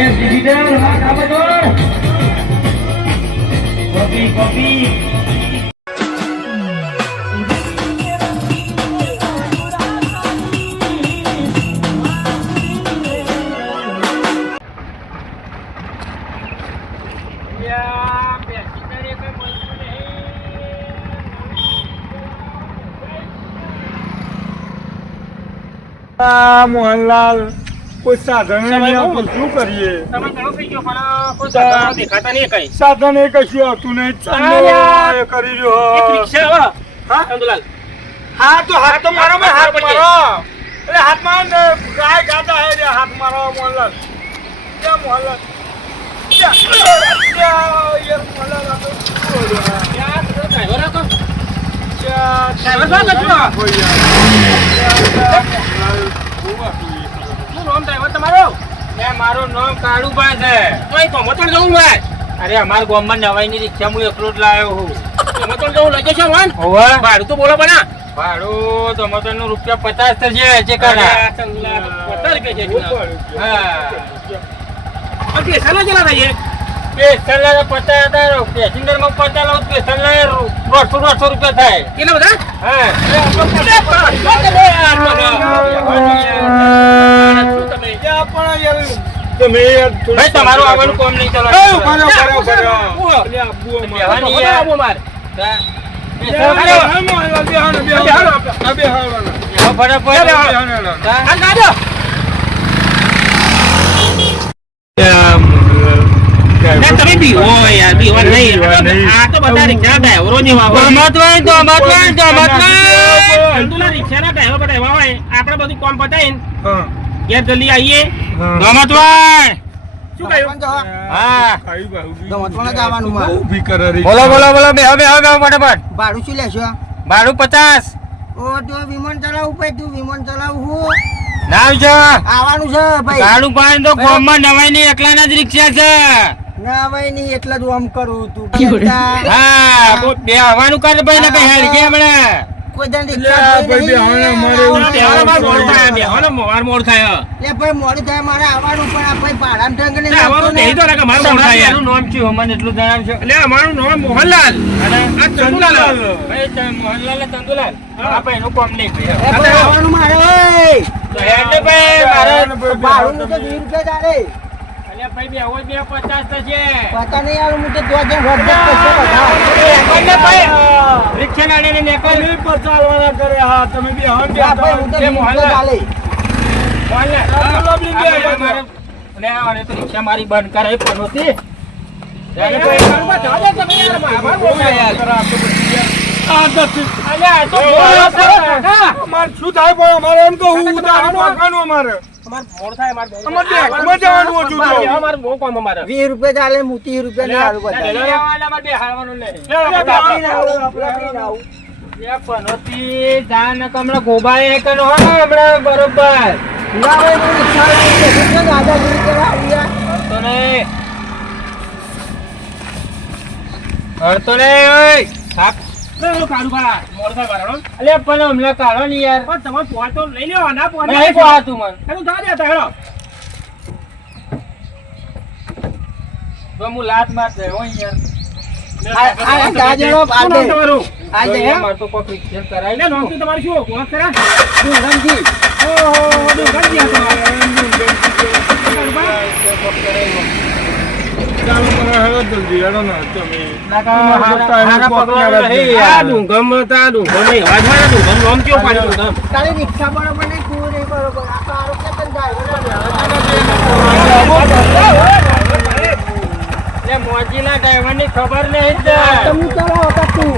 Yes, digital, apa tuh? Kopi, kopi. Mohanlal કોઈ સાધન શું કરીએ સાધન એ કશું આવતું નહીં કરી રહ્યો હા તો હાથ તો મારો હાથ મારો એટલે હાથમાં ગાય ગાતા હે હાથ મારો મોહનલાલ મોહનલાલ મારું નામ કાળુભાઈ છે. અરે અમારા ગામમાં નવાઈ ની રિક્ષા હું એકલો જ લાવ્યો હું. ભાડું તો બોલો બના. ભાડું ટમાટર નું રૂપિયા 50 થશે. પેસેન્જર માં 50 લાવ પેસેન્જર 150 રૂપિયા થાય. કેટલા બધા? તમારું આવવાનું કામ નહીં તમે બીવો યાર બીવા નહીં. આ તો બધા રિક્ષા ડ્રાઈવરો ની રિક્ષા ના ડ્રાઈવર બધા હોય. આપડે બધું કામ પતાવીને ઘેર જલ્દી આવીએ. શું કહ્યું? બોલો બોલો બોલો ફટાફટ. ભાડું શું લેશો? ભાડું 50. ઓ તો વિમાન ચલાવવું ભાઈ, તું વિમાન ચલાવવું નામ છે આવવાનું છે ભાઈ. કાળું પાણી તો ગામમાં નવાઈ ની એકલાના જ રિક્ષા છે. ના ભાઈ નહીં એટલે જ આમ કરું તું. હા બે આવવાનું કર ભાઈ ને કઈ હેડ કે હમણે કોઈ દન રિક્ષા મોડ થાય. લે ભાઈ મોડું થાય મારે આવવાનું પણ આ ભાઈ ભાડામાં ઢંગ ને આવવાનું નહીં તો કે મારું મોડ થાય. નામ શું મને એટલું જણાવ છે. એટલે અમારું નામ મોહનલાલ અને આ ચંદુલાલ. ભાઈ મોહનલાલ ચંદુલાલ આપણે એનું કામ નહીં ભાઈ. આવવાનું મારે ઓય તો હેડ ભાઈ મારે ભાડું તો 20 રૂપિયા ચાલે. ભાઈ બે હોય 50 થશે. પતા નહીં આવું હું તો તો જે વોટ રિક્ષા ગાડી ને ચાલવાના કરે. હા તમે બી હા રિક્ષા મારી બંધ કરે પનોતી. શું થાય પણ અમારે એમ તો હું ઉતારવાનું અમારે 20 રૂપિયા ચાલે, 30 રૂપિયા હમણાં કાઢો ને યાર. તમે પોતો લઈ લો ના પોતું મને હું લાત માર દે યાર. તમારું શું જલ્દી હેડો ને તમે. રિક્ષા બરોબર નહીં, તું નહીં બરોબર. મોજી ના ડ્રાઈવર ની ખબર નહીં. તમે ચલાવો તું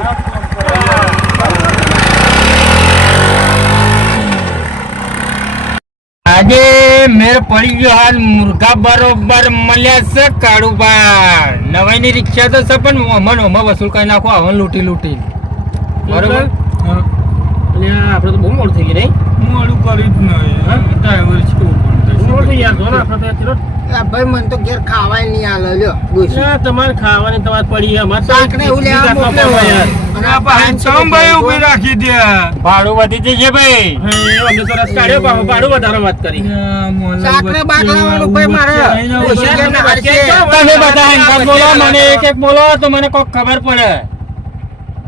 આજે મેર પડી ગયો. હાલ મુર્ગા બરોબર મળ્યા છે. કાળુબા નવાઈ ની રિક્ષા તો છે પણ મનો વસૂલ કરી નાખો આવન લૂટી બરોબર. આપડે તો બહુ મોડું થઈ ગયું નહીં. મોડું કરી જ નહીં ડ્રાઈવર આ ભાઈ મને તો ઘેર ખાવાય નહીં આલે લ્યો ડોશી. તમારે ખાવાની તમારે પડી અમારે શાકને એવું લેવા મોકલ્યો. અને આ ભાઈ ચમ ભાઈ ઉભી રાખી દે ભાડું વધી જશે ભાઈ. ભાડું વધારે વાત કરી શાકને બાકલાવાનું ભાઈ મારે ડોશી ઘેર ના હારશે. તમે બધા હેન્ડકાપ બોલો, મને એક એક બોલો તો મને કોક ખબર પડે.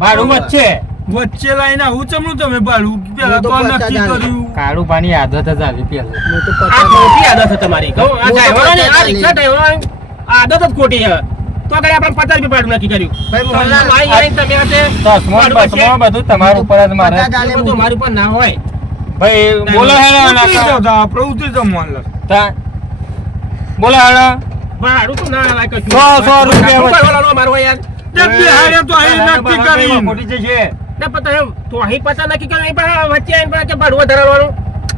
ભાડું વધશે. વચ્ચે લાઈને આવું ચમનું તમે ભાડું પેલા તો હું તો નક્કી 50,000 કર્યું કાળું પાણી આદત જ આવી પેલા. હું તો આ 50,000 ખોટી આદત છે તમારી કહું આ હું તો ડ્રાઈવરોની, આ 50,000 રિક્ષા ડ્રાઈવરોની આદત જ ખોટી છે. તો આગળ આપણે 50 રૂપિયા ભાડું નક્કી કર્યું. ભાઈ તમને મોહનલાલ, મારી આઈને તમે આજે દસમો ને બસમો બધું તમારા ઉપર જ મારે. 50,000 એ બધું મારી ઉપર ના હોય. ભાઈ બોલો હેલો ઉતરી જાઓ તો આપણે ઉતરી જાઓ મોહનલાલ. બોલો હેલો. ભાડું તો ના લાગે કશું. 100 રૂપિયા શું કરવાનું અમારું યાર? તે બિહારે તો અહીં નક્કી કરી ખોટી જશે. ને પતા એમ તો અહીં પતા નક્કી કર્યું અહીં પાછા વચ્ચે આવીને પાછા કે ભાડું વધારવાનું.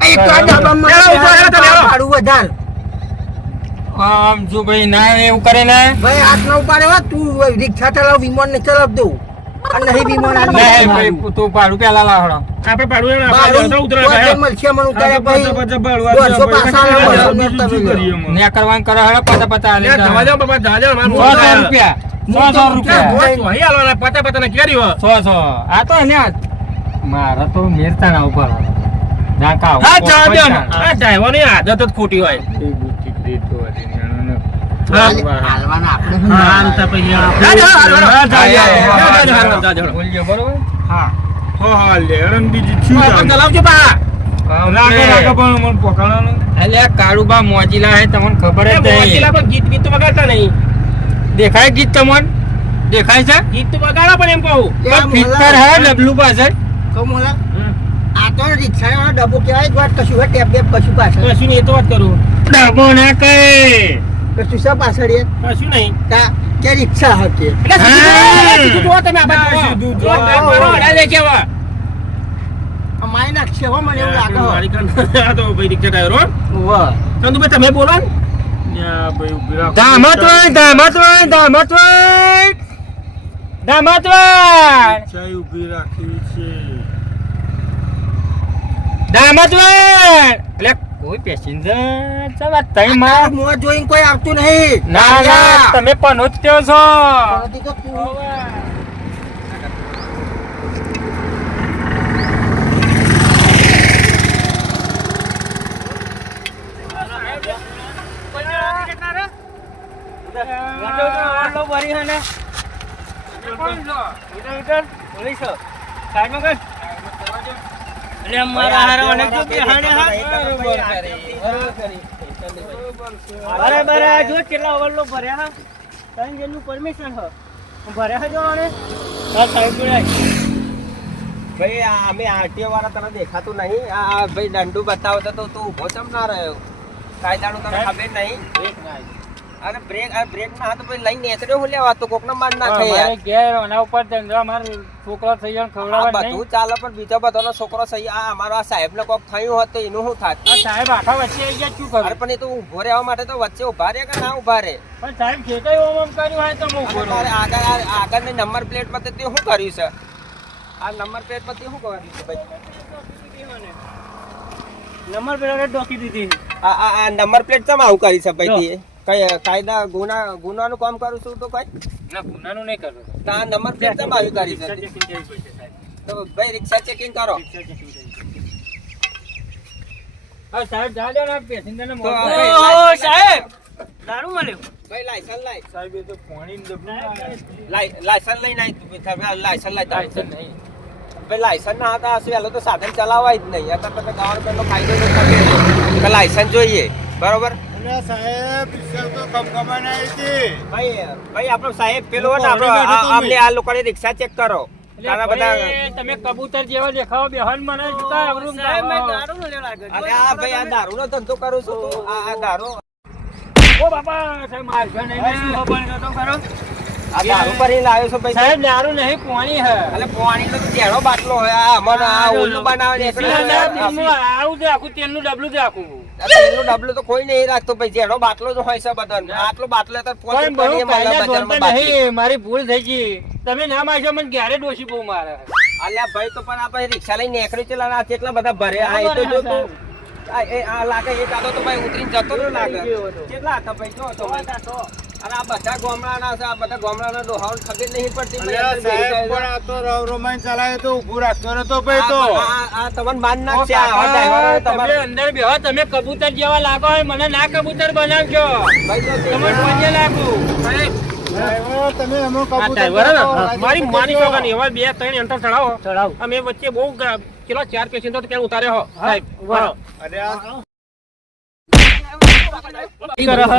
એક તો આ ડબ્બામાં ચાલો, ઉભો રહો તમે, હાલો. ભાડું વધાર. આમ શું ભાઈ ના એવું કરે ને. ભાઈ હાથ ના ઉપાડે હો, તું રિક્ષા ચલાવ વિમાન ને ચલાવ દઉં અને નહીં વિમાન આ નહીં ભાઈ તું ભાડું પેલા લાવડો. આપણે ભાડું એને આપણે ભાડું અડધો ઉતરે કોઈ ભાઈ. મળશે મને ઉતારે ભાઈ પાછા ભાડું આપી 200 પાછા આપો. લાવો, બીજું તમે શું લો. કરીએ એમાં? ને કરવાનું કરો હેડો પતા પતા લે, જવા દો બાપા, જવા દો. અમારું 100 રૂપિયા. 100 રૂપિયા. તો અહીં હાલવાના, પતા પતા નક્કી કર્યું. 100 આ તો એને મારા તો મેરતા ના ઉપર ના કાવ. હા, જવા દો. આ ડ્રાઈવરની આદત જ ખોટી હોય. હાલવાના આપણે શું હા, ના તો પછી આ- હા, જા, જા, હા, જા, જા, હા, જા, હા, જા, હા. જા, જા. બોલજો બરોબર. હા હા લે અને બીજી શું હા, પણ ચાલે? ચલાવજો પા. લાગે લાગે પણ મને પકડવાનું અલ્યા કાળુબા મોજીલા હે તમને ખબર એ જ નહીં. મોચીલા પણ ગીત તો વગાડતા નહીં. દેખાય ગીત તમને દેખાય છે ગીત તો વગાડો પણ એમ કહું. ત્યાં ફિટકર હે ડબલું પાછળ. કહું મોલા, આ તો રિક્ષાનો ડબ્બો કહેવાય જ વાત કશું હોય ટેપ ટેપ કશું પાછળ કશું નહીં, એ તો વાત કરું. ડબો ના કઈ. કશું શા પાછળ એ કશું નહીં. તા કે રિક્ષા હકે એટલે સીધું જુઓ તમે આ બાજુ. સીધું જુઓ, જુઓ. તમે મારો અડાઈ દે છે હવે. અમારી નાખશે હો મને એવું લાગે હો. મારી કાન- આ તો ભાઈ રિક્ષા ડ્રાઈવર હો. વાહ. ચંદુભાઈ તમે બોલો ને. ત્યાં ભાઈ ઉભી રાખો. દામત હોય દામત હોય દામત હોય દામત હોય ચાય ઊભી રાખી છે દામત હોય. એટલે કોઈ પેસેન્જર ચાલ તઈ તારા માં મોં જોઈને કોઈ આવતું નહીં ના ના તમે પણ જ કહો છો. નથી તો તું ભાઈ અમે આરટીઓ વાળા તને દેખાતું નહીં આ ભાઈ દંડુ બતાવતો તો તું ઉભો ચમ ના રહ્યો કાયદાનું તને ખબર નહીં અરે બ્રેક ના હાથ ભાઈ લઈને નેતર્યો હું લેવા તો કોકને માર નાખે યાર અમારે ઘેર એના ઉપર ધંધો અમારે છોકરો થઈ જાય આ ખવડાવવા નહીં. બધું ચાલે પણ બીજો બધાનો છોકરો સહી આ અમારો આ સાહેબને કોક થયું હોત તો એનું શું થાત આ સાહેબ આખા વચ્ચે આવી ગયા શું અરે કરું પણ એ તો ઊભો રહેવા માટે તો વચ્ચે ઉભા રહે કે ના ઉભા રહે પણ સાહેબ ખેતર ઓમ કર્યું હોય તો હું અને બોલું. તારે આગળની નંબર પ્લેટ પર તે શું કર્યું છે આ નંબર પ્લેટ પર તે શું કર્યું છે ભાઈ નંબર પેલા ડોકી દીધી. આ નંબર પ્લેટ ચમ આવું કરી છે ભાઈ તે? કઈ કાયદા ગુનાનું કામ કરું છું તો કઈ ના ગુનાનું નહીં કરવું. તો આ નંબર પ્લેટ ચમ આવી કરી છે તો ભાઈ રિક્ષા ચેકિંગ કરો હા સાહેબ જા દો ને પેસેન્જરને તો મોકલો. સાહેબ દારૂ મળ્યો. ભાઈ લાયસન્સ લાય સાહેબ એ તો પાણી લાયસન્સ લઈને આવી તમે લાયસન્સ લાય લાયસન્સ નહીં. ભાઈ લાયસન્સ ના હતા હશે તો સાધન ચલાવાય જ નહીં અત્યારે તમે ગવર્મેન્ટનો કાયદો તો ખબર નહીં કે લાયસન્સ જોઈએ બરોબર સાહેબ રિક્ષા તો કમકમાને આવી હતી ભાઈ આપણો સાહેબ પેલો હોય ને આપણો આપણે આ લોકોની રિક્ષા ચેક કરો તારા બધા ભાઈ, તમે કબૂતર જેવા દેખાવો બેહન મને શું કાંઈ અવરું સાહેબ મેં ના દારૂ નો લેવા લાગ્યો. અરે આ ભાઈ આ દારૂનો ધંધો કરું છું તું આ દારૂ ઓ બાપા સાહેબ મારશો નહીં ને. આ દારૂ ભરીને લાવ્યો છો ભાઈ સાહેબ દારૂ નહીં પાણી હે એટલે પાણીનો તો ઘેરો બાટલો હોય આ અમને આ ઓલું બનાવે ને આવું છે આખું તેલનું ડબલું છે આખું. તેલનું ડબલું તો કોઈ નહીં રાખતો ભાઈ જેડો બાટલો જ હોય છે બધાને આટલો બાટલો તો પોચ પણ બહુ રૂપિયાની મળે કાયદા બજારમાં જોડતા બાટલી. નહીં. મારી ભૂલ થઈ ગઈ. તમે ના મારશો મને ક્યારે ડોશી બહુ મારે. અલ્યા ભાઈ તો પણ આ ભાઈ રિક્ષા લઈને નીકળી છે આ કેટલા બધા ભરે આ એ તો જો તું આ લાગે એક આદો તો ભાઈ ઉતરીને જતો રહ્યો લાગે. કેટલા હતા ભાઈ? જો તો ભાઈ. અને આ બધા ગામડાના છે, આ બધા ગામડાના ડોહાઓને ખબર નહીં પડતી ભાઈ. અલ્યા સાહેબ, પણ આ તો રોમાન ચલાવે તો ઊભું રાખતો નતો ભાઈ તો. આ તમને માન નાખશે, આ ડ્રાઈવરોને તમે તમારે. અંદર બેહો, તમે કબૂતર જેવા લાગો હોય, મને ના કબૂતર બનાવજો. ભાઈ જો તે- તમે કોને લાગુ? ડ્રાઈવર, તમે એમાં આ કબૂતર ડ્રાઈવર હે ને? કરો. મારી માની છોકરાની હવે 2 3 એન્ટર ચડાવો. અમે વચ્ચે બહુ કેટલો 4 પેસેન્જર તો ક્યાં ઉતાર્યો હો સાહેબ. અરે આ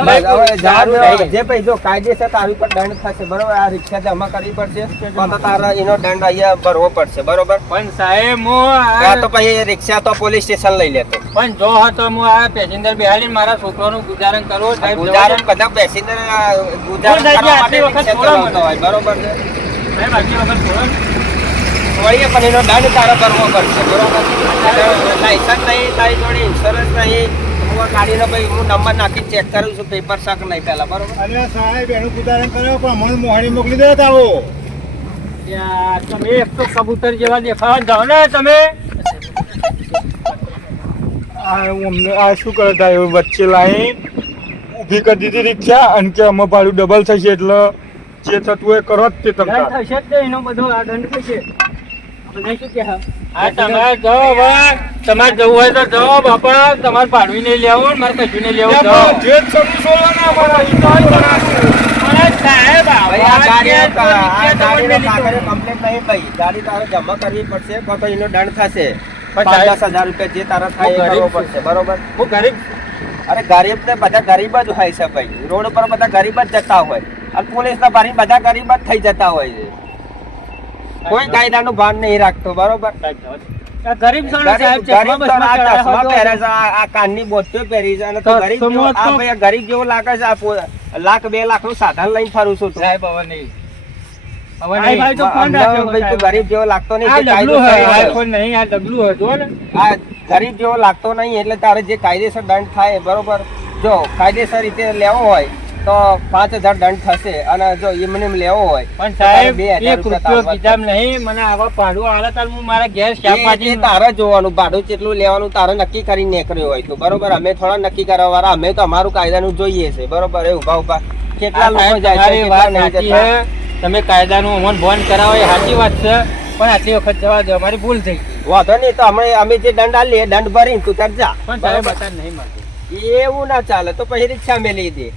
ભાઈ, હવે જવા દો. જે ભાઈ જો કાયદેસર તારી પર દંડ થશે બરોબર. આ રિક્ષા જમા કરવી પડશે તો તારા એનો દંડ અહીંયા ભરવો પડશે બરોબર. પણ સાહેબ હું ત્યાં તો પછી રિક્ષા તો પોલીસ સ્ટેશન લઈ લેતો. પણ જો હતો હું આ પેસેન્જર બેહાડીને મારા છોકરાનું ગુજારણ કરું સાહેબ. ગુજારણ બધા પેસેન્જર ગુજારણ કરવા માટે રિક્ષા ચલાવતો હોય બરોબર છે. સાહેબ આટલી વખત થોડો વળીએ પણ એનો દંડ તારે ભરવો પડશે બરોબર. લાયસન્સ નહીં, તારી જોડે ઇન્સ્યોરન્સ નહીં. હું આ ગાડીનો ભાઈ હું નંબર નાખી ચેક કરું છું, પેપર શક નહીં પહેલા બરોબર. અલ્યા સાહેબ, એનું ગુદારણ કર્યો પણ મને મોહાણી મોકલી દે તાવો. યાર, તમે એક તો કબૂતર જેવા દેખાવા જાઓ ને તમે. આ શું કરે ડ્રાઈવર વચ્ચે લાઈન ઊભી કરી દીધી રિક્ષા અને કે અમે ભાડું ડબલ થશે એટલે જે થતું એ કરો જ તે દંડ તમતા. થશે જ ને, એનો બધો આ દંડ થશે. આપણે શું કહે? હા, તમારે જાઓ બા. તમારે જવું હોય તો જાઓ બાપા. તમારે ભાડું નહીં લેવું, મારે કશું નહીં લેવું. જાઓ. જે સર્વિસ વાળાના અમારા ઈ તો જ બનાવશું. પણ સાહેબ, ભાઈ, આ આવા ગાડીનો છે તો રિક્ષા તમને લીધું. કાગળિયો complete નહીં ભાઈ. ગાડી તારે જમા કરવી પડશે કાં તો એનો દંડ થશે. પણ 50,000 રૂપિયા જે તારા થાય એ હું કરવો ગરીબ છું. પડશે બરોબર. હું ગરીબ. અરે ગરીબ ને બધા ગરીબ જ હોય છે ભાઈ. રોડ ઉપર બધા ગરીબ જ જતા હોય અને પોલીસ ના ભારી બધા ગરીબ જ થઈ જતા હોય છે. કોઈ કાયદાનું ભાન નહીં રાખતો બરોબર. આ ગરીબ છો ને સાહેબ, ગરીબ ચશ્મા તો આ બસમાં ચશ્મા ચડાવવા પહેરે દો. છે, આ કાનની બોટો પહેરી છે અને તું તો ગરીબ સમો જેવો- આ તો- ભાઈ આ ગરીબ જેવો લાગે છે. આ 1,00,000 2 લાખનું સાધન લઈને ફરું છું તું. સાહેબ હવે નહીં. હવે ભાઈ, નહીં. ભાઈ, તો ફોન અમને રાખ્યો ભાઈ તું સાહેબ. ગરીબ જેવો લાગતો નહીં. આ જે ડબલું કાયદેસર હોય, હોય. આઈફોન નહીં, આ ડબલું હોય, જુઓ ને. આ ગરીબ જેવો લાગતો નહીં એટલે તારે જે કાયદેસર દંડ થાય બરોબર. જો કાયદેસર રીતે લેવો હોય તો 5,000 દંડ થશે અને જો એમને એમ લેવો હોય પણ તો તારે સાહેબ 2,000 એક રૂપિયા રૂપિયો તારવા કિતાબ નહીં, મને આવા ભાડું આલે તાર હું મારા ઘેર શાકભાજી એ તારે જોવાનું ભાડું કેટલું લેવાનું તારે નક્કી કરીને નીકળ્યું હોય તો બરોબર. અમે થોડા નક્કી કરવા વાળા, અમે તો અમારું કાયદાનું જોઈએ છે બરોબર. એ ઉભા ઉભા કેટલા લોકો જાય છે, તમારી કેટલા વાત નહીં સાચી જતા. છે. તમે કાયદાનું અમન ભંગ કરાવો એ સાચી વાત છે, પણ આટલી વખત જવા દો, અમારી ભૂલ થઈ. વાંધો નહીં તો અમે જે દંડ આલીએ દંડ ભરીને તું તાર જા. પણ સાહેબ બરોબર? અત્યારે નહીં મળતું. એવું ના ચાલે તો પછી રિક્ષા મેલી દે.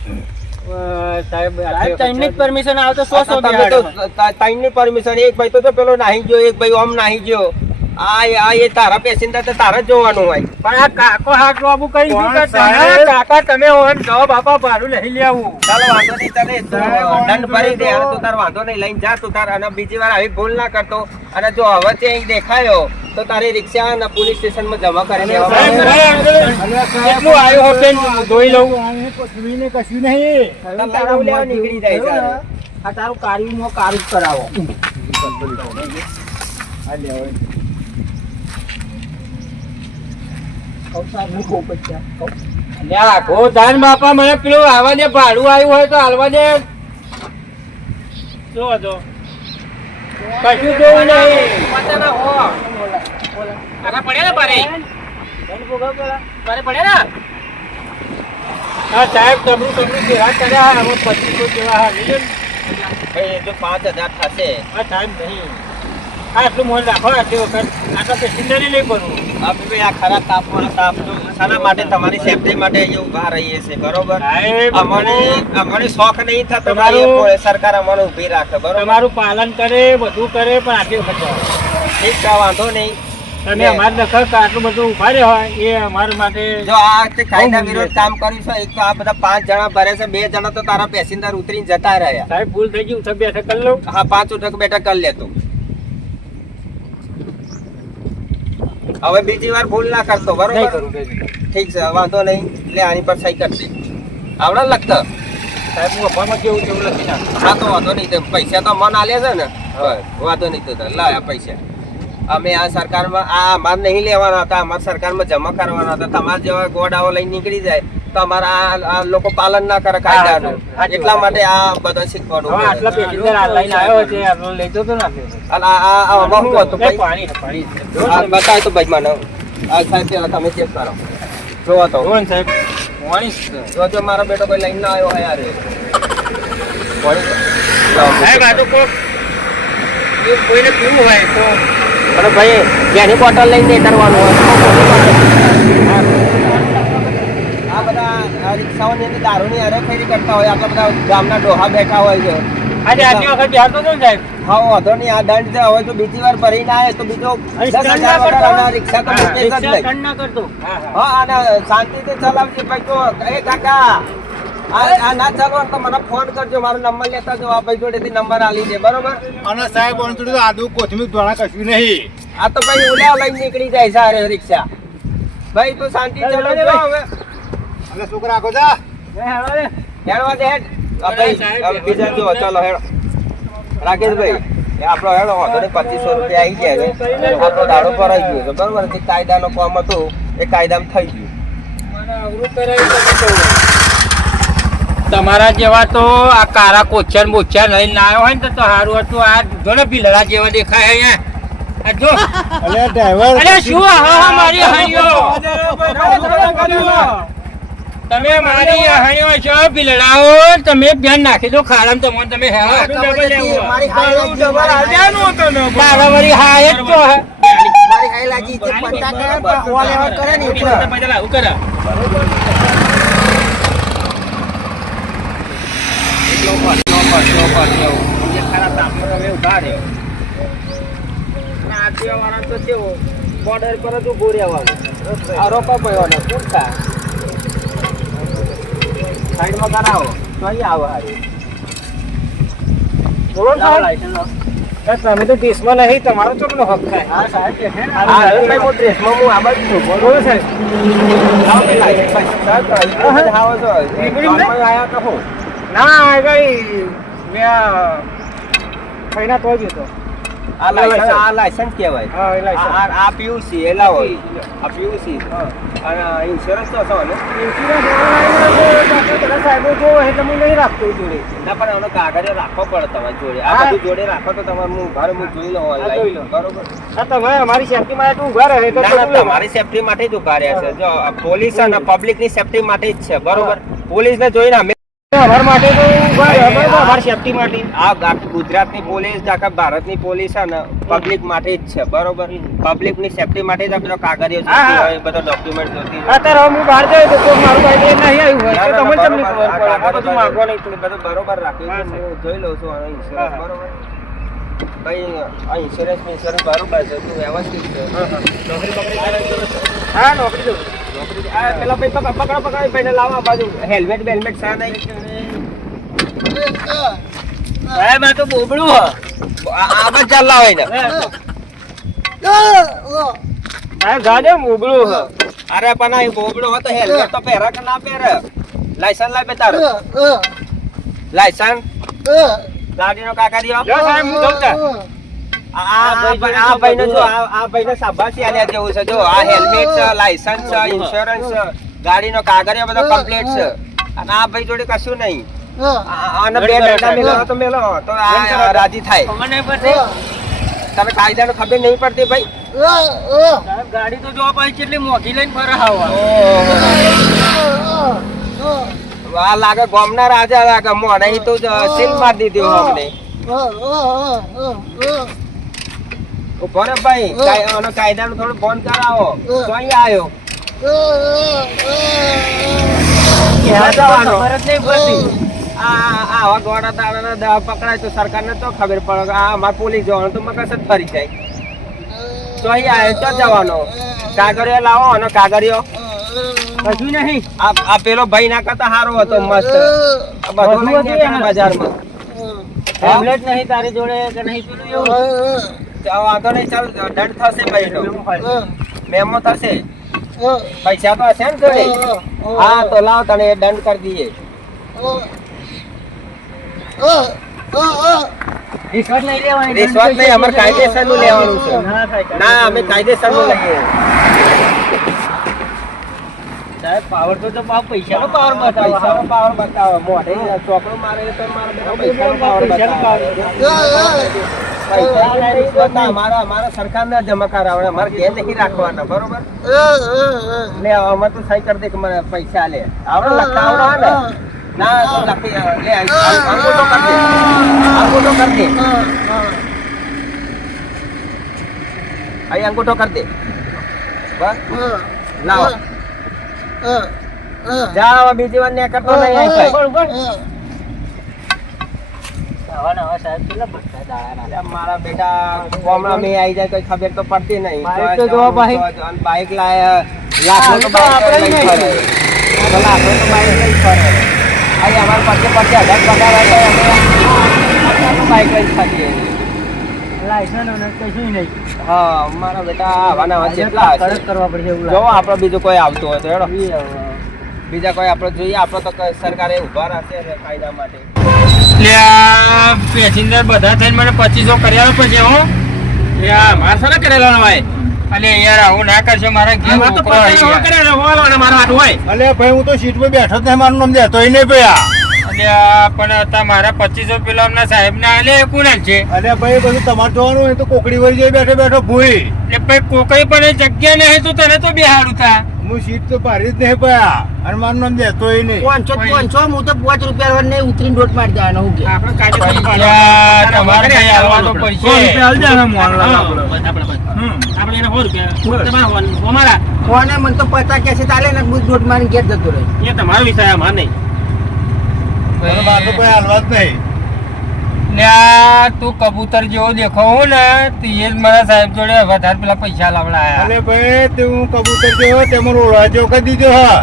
સાહેબ સાહેબ, ત્રણની જ પરમિશન આવે તો 100 તમે તો ત્રણની પરમિશન, એક ભાઈ તો પેલો નાહી ગયો, એક ભાઈ આમ નાહી ગયો. આ એ તારા પેસેન્જર તો તારે જ જોવાનું હોય. પણ આ કાકો હાથ બાબુ કરી શું પણ કરતા? સાહેબ- કાકા તમે ઓમ જાઓ બાપા, ભાડું નહીં લેવું. ચાલો વાંધો નહીં, તને દંડ ભરી દે અને તું તાર વાંધો નહીં લઈને જા તું તાર. અને બીજી વાર આવી ભૂલ ના કરતો. અને જો હવે તે અહીં દેખાયો તો તારી રિક્ષા અને પોલીસ સ્ટેશનમાં જમા કરી દેવામાં સાહેબ, આવશે. કેટલું આવ્યો હશે જોઈ લઉં. કશું કશું નહીં. તારા લેવા નીકળી જાય છે. આ તારું કાર્યમાં કારું જ કરાવો લ્યા, ગોધાન બાપા મને પેલું આવા દે, ભાડું આવ્યું હોય તો હાલવા દે. જો જો કશું જોવું નહીં. પચાના હો આના પડ્યા ને બારે બારે પડ્યા ને. હા સાહેબ, તમરું જેવા કર્યા, હવે 2500 જેવા હાલી લે ને. ભાઈ, જો 5,000 થશે. હા સાહેબ નહીં. હા એટલું મોન રાખો આટલી વખત. આટલા પેસેન્જર નહીં ભરવું. આપણે ભાઈ આ ખરા તાપમાં તાપ જો શાના માટે તમારી સેફટી માટે અહીંયા ઊભા રહીએ છીએ બરોબર. સાહેબ, અમને શોખ નહીં થતો તમારું- ભાઈ, એ સરકાર અમને ઊભી રાખે બરોબર. તમારું પાલન કરે, બધું કરે, પણ આટલી વખત જાઓ. ઠીક છે, વાંધો નહીં. તમે અમારે દખલ કે આટલું બધું ઉભા રહ્યા હોય એ અમારા માટે જો આ તે કાયદા વિરોધ કામ કર્યું છે, એક તો આ બધા 5 જણા ભરે છે, 2 જણા તો તારા પેસેન્જર ઉતરીને જતા રહ્યા. સાહેબ ભૂલ થઈ ગઈ, ઉઠક બેઠક કરી લઉં. હા, 5 ઉઠક બેઠક કરી લેતો. હવે બીજી વાર ભૂલ ના કરતો નહીં બરોબર. કરું કઈ નહીં. ઠીક છે, વાંધો નહીં. લે આની પર સહી કરશે. આવડે લખતો? સાહેબ હું અભામાં કેવું તેવું લખી નાખ. હા તો વાંધો નહીં. તો પૈસા તો મન આલે છે ને. વાંધો નહીં. તો લાય આ પૈસા. અમે આ સરકારમાં આ અમારે નહીં લેવાના હતા, અમારે સરકારમાં જમા કરવાના હતા. તમારા જેવા ગોડાઓ લઈને નીકળી જાય તો અમારા આ લોકો પાલન ના કરે કાયદાનું. સાચી એટલા વાત. માટે આ બધા શીખવાડવું હવે આટલા પડે. પેસેન્જર આ લઈને આવ્યો છે, આટલો લઈ જતો ના થયો. અને આ આમાં શું હતું એ ભાઈ? પાણી છે, પાણી છે. આ બતાય તો ભાઈ મને. આ સાહેબ પેલા તમે ચેક કરો. જોવો તો જોન સાહેબ વાણીશ જો મારો બેટો કોઈ લઈને ના આવ્યો હોય યાર સાહેબ આ તો કોક એ કોઈને પીવું હોય તો અરે ભાઈ જેની બોટલ લઈને ઉતરવાનું હોય આ બધા રિક્ષાઓની અંદર દારૂની હરેફેરી કરતા હોય આપણા બધા ગામના ડોહા બેઠા હોય છે આજે આજની વખત બિહાર તો સાહેબ હા વાંધો નહીં આ દંડ છે હવે તો બીજી વાર ભરીને આવે તો બીજો 10,000 વગર રિક્ષા તો મૂકે જ નહીં. ના કરતો હા અને શાંતિથી ચલાવજે ભાઈ તો એ કાકા આ ના ચાલો તો મને ફોન કરજો મારો નંબર લેતા જો આ ભાઈ જોડેથી નંબર આલી દે બરોબર અને સાહેબ ઓનકડી તો આદુ કોથમીર ધોળા કશું નહીં. આ તો ભાઈ ઓલા લઈને નીકળી જાય સારે રિક્ષા ભાઈ તું શાંતિ ચલાવજો હવે અને છોકરા આખો જા. હેડવા દે હેડ આ ભાઈ હવે બીજા જો ચાલો હેડો રાકેશભાઈ એ આપણો હેડો વાંધો નહીં 2500 રૂપિયા આવી ગયા છે આપણો દાડો ભરાઈ ગયો છે બરોબર જે કાયદાનો કામ હતું એ કાયદામાં થઈ ગયું તમારા જેવા તો આ કારા કોચર બોચર લઈને ના આવ્યો હોય ને તો સારું હતું આ જો ને બિલડા જેવા દેખાય અહીંયા આ જો અલે ડ્રાઈવર અરે શું હા મારી હાઈઓ તમે મારી હાઈઓ છો બિલડાઓ તમે ધ્યાન નાખી દો ખાડામાં તમને તમે હેવા મારી હાય લાગી તારા વળી હાય જ તો હે મારી હાય લાગી તે પત્તા કરે પણ ઓલે ઓલે કરે ને એટલે બોર્ડર પર જ ઉભો રહેવાનું આરોપા પડવાનો પૂછતા સાઈડમાં કરાવો તો અહીં આવો હારી બોલો તમે તો દેશમાં નહીં તમારો ચોકનો હક થાય હા સાહેબ હા ભાઈ હું ડ્રેસમાં હું આ બાજુ છું બોલો સાહેબ આવો કે લાઈસન્સ સાહેબ આવો છો આયા કહો ના આગળ મેં ફાઈના તો ગયો તો આ લાયસન્સ કહેવાય હા, એ license. આ PUC એ લાવો આ PUC અને ઇન્સ્યોરન્સ તો છો ને સાહેબો જો એટલે હું નહીં રાખતો જોડે ના પણ એનો કાગળિયો રાખવો પડે તમારી જોડે આ હા. બધું જોડે રાખો તો તમારે હું ઘરે હું જોઈ લઉં હા, જોઈ લો. બરોબર હા તમે અમારી સેફટી માટે ઊભા રહે તો ના, ના, તમારી સેફટી માટે જ ઉભા રહ્યા છે જો પોલીસ અને પબ્લિક ની સેફટી માટે જ છે બરોબર પોલીસ ને જોઈને અમે અમારા માટે તો ઊભા રહે બરાબર અમારી સેફટી માટે આ ગુજરાતની પોલીસ આખા ભારતની પોલીસ છે ને પબ્લિક માટે જ છે બરોબર પબ્લિક ની સેફટી માટે જ આ બધો કાગળિયો હા, જોતી હા. હોય બધો ડોક્યુમેન્ટ જોતી હોય અત્યારે હું બહાર જાય તો કોઈ મારું ગાડી લઈને નહીં આવ્યું હોય તો તમને તમને બરોબર. ખબર પડે આ બધું માગવા નહીં બધું બરોબર રાખ્યું છે. હું જોઈ લઉં છું આનો insurance, હા. બરોબર ભાઈ આ insurance બરોબર છે તું વ્યવસ્થિત છે નોકરી બકરી કરે છે? હા નોકરી દઉં નોકરી આ પેલા ભાઈ પકડો ભાઈને લાવો આ બાજુ હેલ્મેટ બેલ્મેટ સા નહીં સાહેબ આ તો બોબડું આ બાજુ ચાલલા હોય ને સાહેબ ગાડે બોબડું અરે પણ આ બોબડો હતો હેલ્મેટ તો પહેરા કે ના પહેરે લાયસન્સ લાવે તારે લાયસન્સ ગાડીનો કાકારીઓ જો સાહેબ હું દઉં તા આ ભાઈને જો આ ભાઈને શાબાશી આલ્યા જેવું છે જો આ હેલ્મેટ છે લાયસન્સ છે ઇન્સ્યોરન્સ છે ગાડીનો કાગળિયો બધો કમ્પ્લીટ છે અને આ ભાઈ જોડે કશું નહીં આને બે ડંડા મેલો તો તો આ રાજી થાય મને પછી તને કાયદાનો ખબર નહીં પડતી ભાઈ સાહેબ ગાડી તો જોવા પાછી કેટલી મોટી લઈને ફરે આવા આ લાગે ગામના રાજા લાગે મોને ઈ તો સીલ માર દીધી હોય અમને ઉભો રે ભાઈ આનો કાયદાનું થોડું ફોન કરાવો તો અહીં આવ્યો ક્યાં જવાનો? ખબર જ નહીં પડતી આવા ગોળા દાડાના દવા પકડાય તો સરકારને તો ખબર પડે કે આ અમારે પોલીસ જવાનું તો મગજ જ ફરી જાય તો અહીં આવ્યો તો જવાનો કાગળિયો લાવો અને કાગળિયો કશું નહીં આ પેલો ભાઈ ના કરતા સારો હતો મસ્ત આ બધું બધું લઈને હતું નીકળ્યા એના. બજારમાં હેલ્મેટ નહીં તારી જોડે કે નહીં પેલું એવું ચાલ વાંધો નહીં ચાલ દંડ થશે ભાઈ મેમો થશે પૈસા તો હશે ને જોડે હા તો લાવ તને એ દંડ કરી દઈએ રિશ્વત નહીં લેવાની રિશ્વત નહીં અમારે કાયદેસર નું લેવાનું છે ના થાય ના અમે કાયદેસર નું લઈએ સાહેબ પાવર તો પૈસાનો પાવર પૈસાનો પાવર બતાવો મોઢે ચોકડો મારે તો મારે પૈસાનો પાવર બતાવો પૈસા નહીં જોતા, અમારા સરકારના જમા કરાવવાના, અમારે ઘેર નહીં રાખવાના, બરોબર? લે અમારે તો સહી કરી દે કે મને પૈસા લે આવડે લખતા આવડે ને ના તો લખી લે અંગૂઠો કરી દે અહીં અંગૂઠો કરી દે બસ લાવો જા હવે બીજી વાર ને કરતો નહીં અહીં ભાઈ. અલ્યા મારા બેટા ગામડા મેં આવી જાય કોઈ ખબર તો પડતી નહીં. બાઈક લાયા લાખો તો બાઈક લઈ ફરે. લાખો તો બાઈક લઈ ફરે. અહીં અમારે પછી 10,000 પગાર હતો અમે બાઈક લઈ ફરીએ. હા મારા બેટા આવાના આવા જેટલા જો આપણે બીજું કોઈ આવતું હોય તો હેડો બીજા કોઈ આપણે જોઈએ. આપણે તો સરકારે ઉભા રાખશે કાયદા માટે. પેસેન્જર બધા થઈને મને 2500 કર્યા પછી હો મારસો ને કરેલો ભાઈ અલે યાર આવું ના કરશો મારા ઘેર છોકરો આવી ગયા. મારો હાથ હોય અલે ભાઈ હું તો સીટ પર બેઠો જ નહીં, મારું નામ દેતોય નહીં ભયા. અલ્યા પણ હતા મારા 2500 પેલા એમના સાહેબ ને આલે એ કોણ છે? અલે ભાઈ બધું તમારે જોવાનું હોય તો કોકડી વળી જાય બેઠો બેઠો ભૂઈ. એ ભાઈ કોકઈ પણ એ જગ્યા નહીં તો તને તો બેહાડું થા. હું સીટ તો પાડી જ નહીં ભયા અને મારું નામ દેતોય નહીં. 500 હું તો 5 રૂપિયા ને ઉતરીને ડોટ મારી દેવાનો હું કે આપણે કાયદો યાર, તમારે કઈ આવવા તો પડશે. આપણે એને 100 રૂપિયા તમારા અમારા કોને મને તો 50 કે છે ચાલે ને હું ડોટ મારીને ઘેર જતો રહે. એ તમારો વિષય અમાર નહીં. મને બાર તો કોઈ હાલવા જ નહીં. લ્યા, તું કબૂતર જેવો દેખાવ ને તે જ મારા સાહેબ જોડે વધારે પેલા પૈસા લાવડાયા. અલે ભાઈ તે હું કબૂતર જેવો તેમાં રોળા જેવો કરી દીધો હા.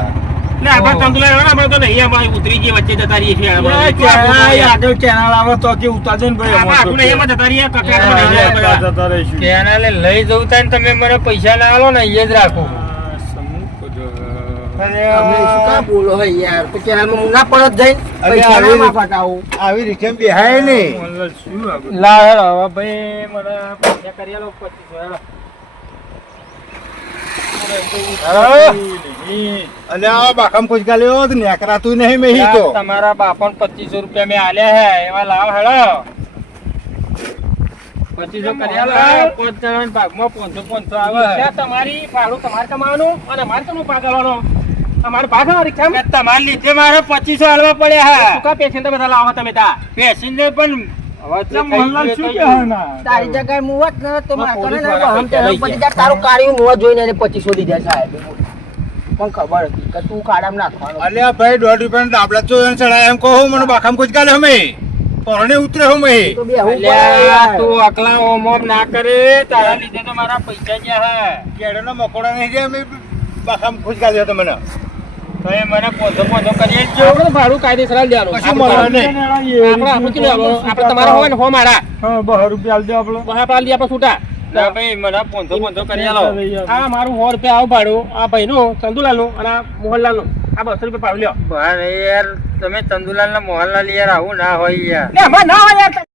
એટલે આપણે તંદુલા રહેવાના, આપણે તો નહીં અમારે ઉતરી ગઈ વચ્ચે જતા રહીએ છીએ આપણે. આગળ ચેનલ આવે તો કે ઉતારજો ને ભાઈ. આપણે આખું નહીં એમાં જતા રહીએ કકડાટ માં નહીં જાય બધા. જતા રહીશું. કેનાલે લઈ જવું થાય ને તમે મને પૈસા ના આલો ને એ જ રાખો. તમે શું કામ બોલો હે યાર તો કે હાલમાં હું ના પડત જઈને અરે પૈસા આવી ના ફટાવું. આવી રીક્ષા બેહાય નહીં. લા હેડો હવે ભાઈ મને પૈસા કરી આલો 2500 અને આ બાકામ ખોજકા લેવો તો નેકરાતું નહીં મેહી તો. યાર, તમારા બાપાને 2500 રૂપિયા મેં આલ્યા હે એવા લાવ હેડો 2500 કરી આલો. 5 જણાના ભાગમાં 500 આવે. ત્યાં તમારી ભાડું તમારે કમાવાનું અને મારે તમે પાગલવાનો. અમારે ભાગ આવે રિક્ષામાં. કે તમારા લીધે મારે 2500 આલવા પડ્યા હે. શું કા પેસેન્જર બધા લાવો તમે તા? પેસેન્જર પણ હવે જે મોહનલાલ શું થઈ કે ગયું. તારી જગ્યાએ હું હોત ને તો મારે પોલીસ ને વાળા હમ પૈસા લઈ પછી જા તારું કાર્યું નો જોઈને એને 2500 દીધા સાહેબ. પણ ખબર હતી કે તું ખાડામાં નાખવાનો. અલ્યા ભાઈ 1.5 રૂપિયાના દાબલા તો એને ચડાય એમ કહો મને બાકામ ખોજકા લે અમે પરણે ઉતરે હો મેં. તો બે હું અલ્યા, તું અકલા ઓમ ઓમ ના કરે તારા લીધે તો મારા પૈસા ગયા હે. કેડોના મકોડા નહીં જાય અમે બાકામ ખોજકા લે તો મને. તો એ મને 500 કરી આપજો. આપણે ભાડું કાયદેસર આલી દેવાનું. કશું મળે નહીં. આપણે આપણું લેવાનું. આપણે તમારા હોય ને હો મારા. હા 12 રૂપિયા આલ દે આપણે. બહાર પાડી આપણે છૂટા. ના ભાઈ મને 500 કરી આલો. આ મારું 100 રૂપિયા આવું ભાડું આ ભાઈનું ચંદુલાલનું અને આ મોહનલાલનું આ 200 રૂપિયા ભાડું લ્યો. બહાર યાર તમે ચંદુલાલ ના મોહનલાલ યાર આવું ના હોય યાર. લે અમાર ના હોય યાર.